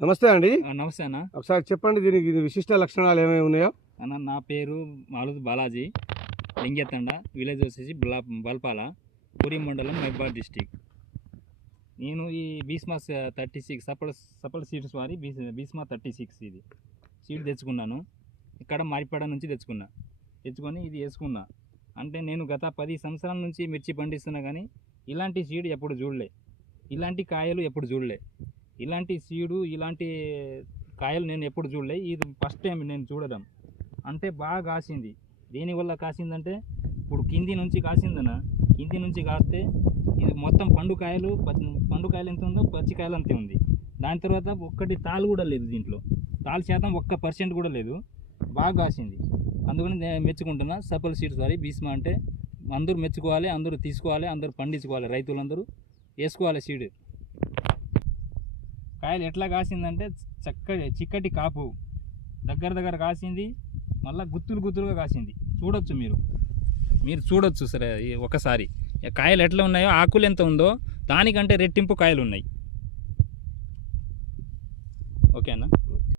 నమస్తే అండి. నమస్తే అన్న. ఒకసారి చెప్పండి, దీనికి విశిష్ట లక్షణాలు ఏమేమి ఉన్నాయో? అన్న నా పేరు మాలూరు బాలాజీ, లింగెత్తండ, విలేజ్ వచ్చేసి బల్పాల, పూరి మండలం, మహబాద్ డిస్టిక్. నేను ఈ బీస్మా 36 సపల్ సీడ్స్ వారి బీస్మా 36 ఇది సీడ్ తెచ్చుకున్నాను. ఇక్కడ మారిపాడ నుంచి తెచ్చుకొని ఇది వేసుకున్నా. అంటే నేను గత 10 సంవత్సరాల నుంచి మిర్చి పండిస్తున్నా, కానీ ఇలాంటి సీడ్ ఎప్పుడు చూడలే, ఇలాంటి కాయలు ఎప్పుడు చూడలే, ఇలాంటి సీడు ఇలాంటి కాయలు నేను ఎప్పుడు చూడలే. ఇది ఫస్ట్ టైం నేను చూడడం. అంటే బాగా కాసింది. దేనివల్ల కాసిందంటే, ఇప్పుడు కింది నుంచి కాసిందన, కింది నుంచి కాస్తే ఇది మొత్తం పండు కాయలు ఎంత ఉందో పచ్చికాయలు అంతే ఉంది. దాని తర్వాత ఒక్కటి తాలు కూడా లేదు, దీంట్లో తాలు శాతం 1% కూడా లేదు. బాగా కాసింది. అందుకని నేను మెచ్చుకుంటున్నా. సపల్ సీడ్స్ వారి బీస్మా అంటే అందరూ మెచ్చుకోవాలి, అందరూ తీసుకోవాలి, అందరూ పండించుకోవాలి, రైతులందరూ వేసుకోవాలి సీడ్. కాయలు ఎట్లా కాసిందంటే చిక్కటి కాపు, దగ్గర కాసింది, మళ్ళీ గుత్తులుగా కాసింది. చూడొచ్చు, మీరు చూడొచ్చు సరే ఒకసారి కాయలు ఎట్లా ఉన్నాయో, ఆకులు ఎంత ఉందో దానికంటే రెట్టింపు కాయలు ఉన్నాయి. ఓకేనా?